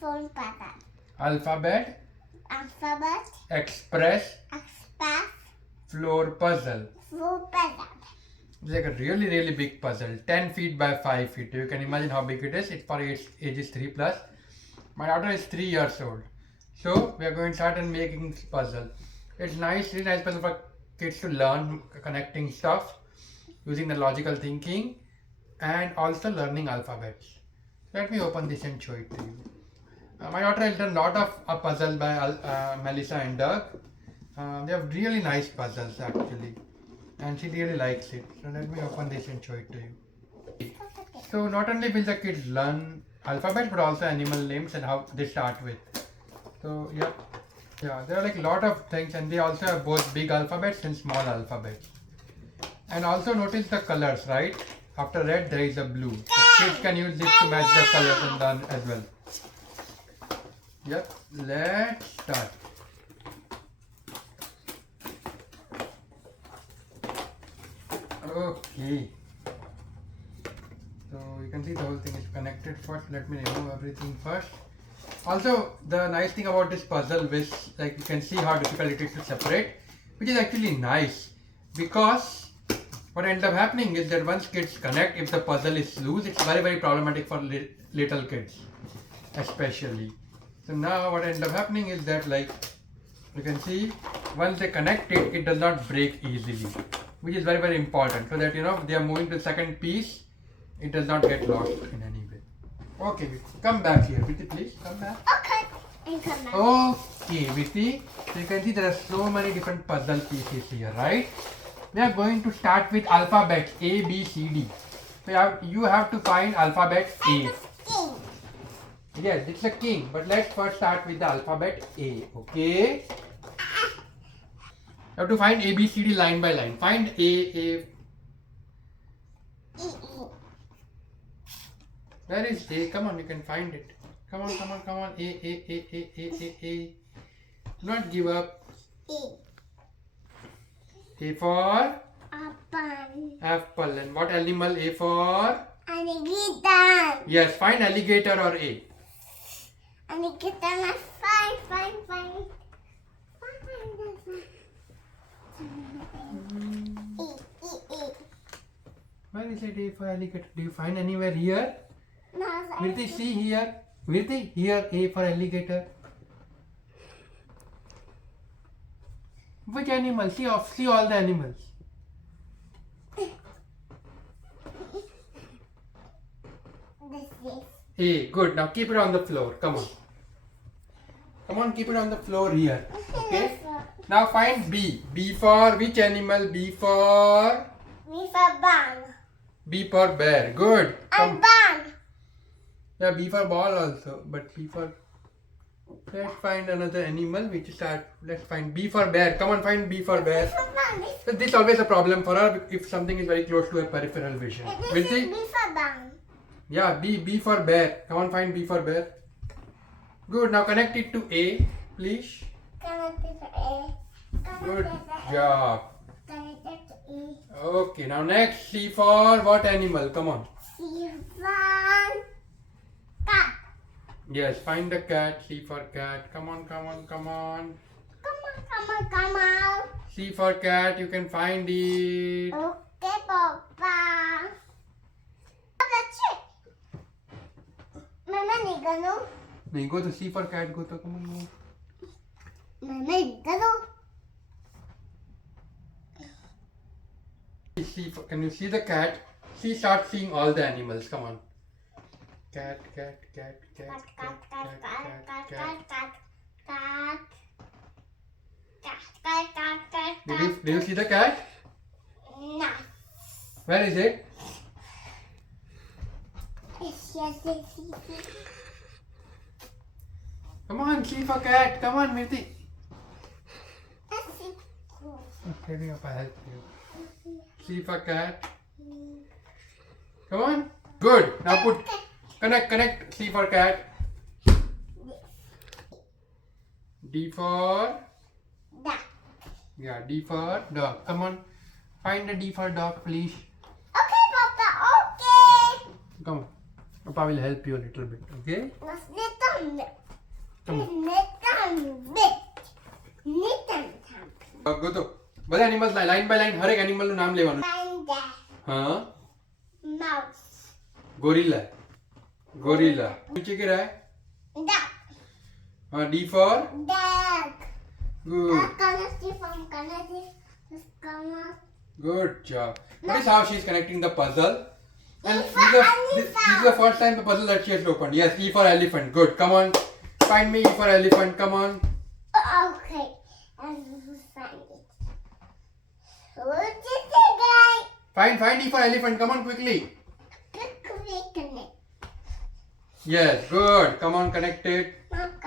phone pattern. Alphabet, express, floor puzzle. It's like a really big puzzle, 10 feet by 5 feet. You can imagine how big it is. It's for ages 3 plus. My daughter is 3 years old. So we are going to start and making this puzzle. It's really nice puzzle for kids to learn connecting stuff, using the logical thinking, and also learning alphabets. Let me open this and show it to you. My daughter has done a lot of puzzles by Melissa and Doug. They have really nice puzzles actually, and she really likes it. So let me open this and show it to you. So not only will the kids learn alphabets but also animal names and how they start with. So yeah, there are like a lot of things, and they also have both big alphabets and small alphabets. And also notice the colors, right? After red there is a blue. So kids can use this to match the colors and done as well. Yep, let's start. Okay. So you can see the whole thing is connected first. Let me remove everything first. Also, the nice thing about this puzzle is like you can see how difficult it is to separate, which is actually nice, because what ends up happening is that once kids connect, if the puzzle is loose, it's very problematic for little kids especially. So now what ends up happening is that, like you can see, once they connect it, it does not break easily, which is very important, so that they are moving to the second piece, it does not get lost in any way. Okay, come back here, Viti, please come back. Okay, and come back. Okay, Viti, so you can see there are so many different puzzle pieces here, right? We are going to start with alphabets A, B, C, D. So you have to find alphabet A. Yes, it's a king, but let's first start with the alphabet A, okay? You have to find A, B, C, D line by line. Find A. Where is A? Come on, you can find it. Come on. A. Do not give up. A for? Apple. And what animal A for? Alligator. Yes, find alligator or A. Alligator, find. Where is it A for alligator? Do you find anywhere here? No, Virti, see here. Virti, here A for alligator. Which animal? See all the animals. This is A. Good. Now keep it on the floor. Come on, keep it on the floor here. Okay. Now find B. B for which animal? B for bang. B for bear. Good. And bang. Yeah, B for ball also. But B for... Let's find another animal. Let's find B for bear. Come on, find B for bear. So this is always a problem for her if something is very close to her peripheral vision. This is B for bang. Yeah, B for bear. Come on, find B for bear. Good. Now connect it to A, please. Connected to A. Good job. Connected to A. Okay, now next C for what animal? Come on. C for cat. Yes, find the cat. C for cat. Come on. Come on. C for cat. You can find it. Okay, Papa. That's it. Mama, nigano. No, go to C for cat. Go to, come on. Go. Mama, nigano. Can you see the cat? Start seeing all the animals. Come on. Cat. Did you see the cat? No. Where is it? Yes. Come on, C for cat. Come on, Mirti. Okay, me up, I'll help you. C for cat. Come on. Good. Now connect C for cat. D for? Dog. Yeah, D for dog. Come on. Find the D for dog, please. Okay, Papa. Okay. Come on. Papa will help you a little bit, okay? Come on. Go to. બધા animals line by line હરેક animal નું નામ લેવાનું. હા. Mouse. Gorilla. Gorilla. नीचे क्या है? Duck. हाँ, D for? Duck. Good. Good job. Notice how she is connecting the puzzle. And this is the first time the puzzle that she has opened. Yes, E for elephant. Good. Come on. Find me E for elephant. Come on. Okay. I will find it. What is it, guy? Find E for elephant. Come on quickly. Connect. Yes, good. Come on, connect it. Connect.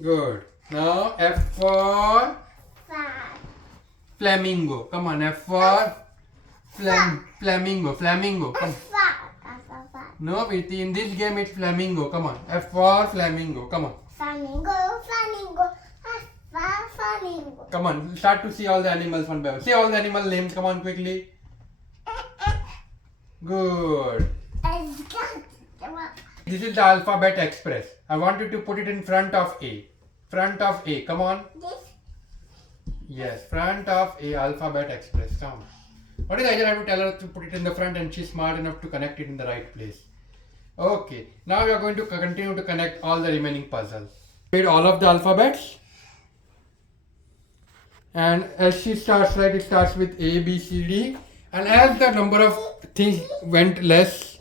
Good. Now F for Five. flamingo. Come on, F for flamingo. Flamingo. Come. Five. No, in this game it's flamingo. Come on. F for flamingo. Come on. Flamingo. Flamingo. Come on. Start to see all the animals one by one. See all the animal names. Come on quickly. Good. This is the alphabet express. I want you to put it in front of A. Front of A. Come on. This. Yes, front of A alphabet express. Come on. What is the idea? I have to tell her to put it in the front and she's smart enough to connect it in the right place. Okay. Now we are going to continue to connect all the remaining puzzles. Read all of the alphabets. And as she starts, right, it starts with A, B, C, D. And as the number of things went less,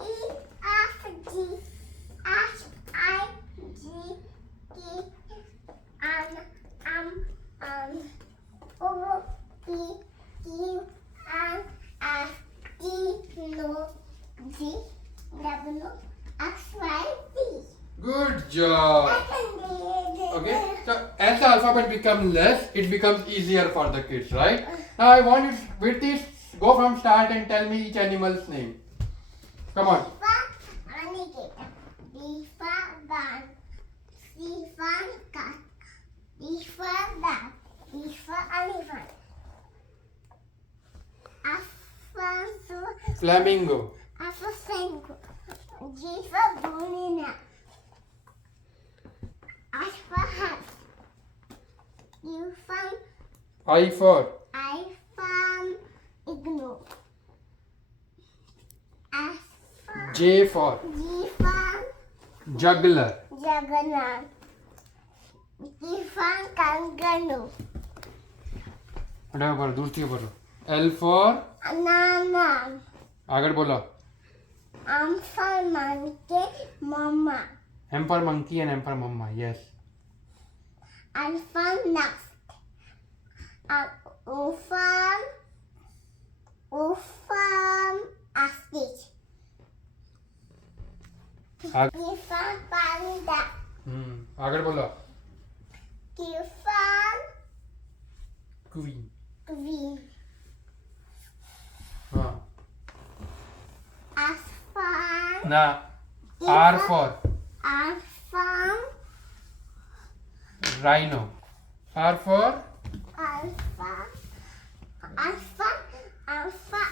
good job. Okay, so as the alphabet becomes less, it becomes easier for the kids, right? Now I want you to, with this, go from start and tell me each animal's name. Come on. Flamingo. G for Bonina. H for hat. U for I for ignore. F for J for G for juggler. Juggernaut. T for kangaroo. हटाओ बोलो दूर से बोलो. L for Nana. आगे बोलो. M for monkey. Mama. M for monkey and M for mama. Yes. N for nest. O for stitch. आगे P for panda. आगे बोलो. Q for Queen. queen. हाँ. S for ना. R for rhino. R for alpha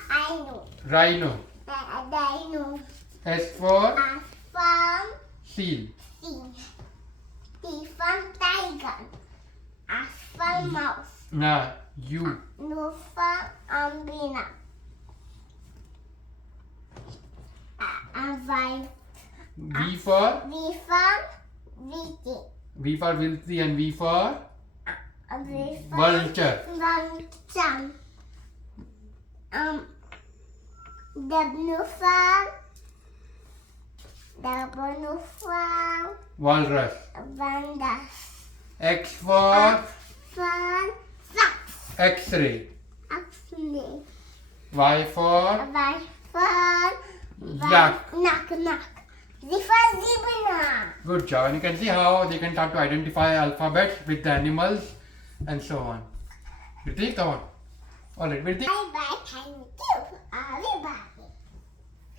I know. rhino. Dino. S for Alpha seal. T for tiger. S for mouse. ना. U. No for umbrella. V for V for Vicky. V for Wilty and V for vulture. W for Walrus. Vanda. X for For fox. X-ray. Actually. Y for Y for yak. knock. Z for zebra. Good job. And you can see how they can start to identify alphabets with the animals and so on. Virti, come on. Alright, Virti. Bye bye. Thank you. Bye bye.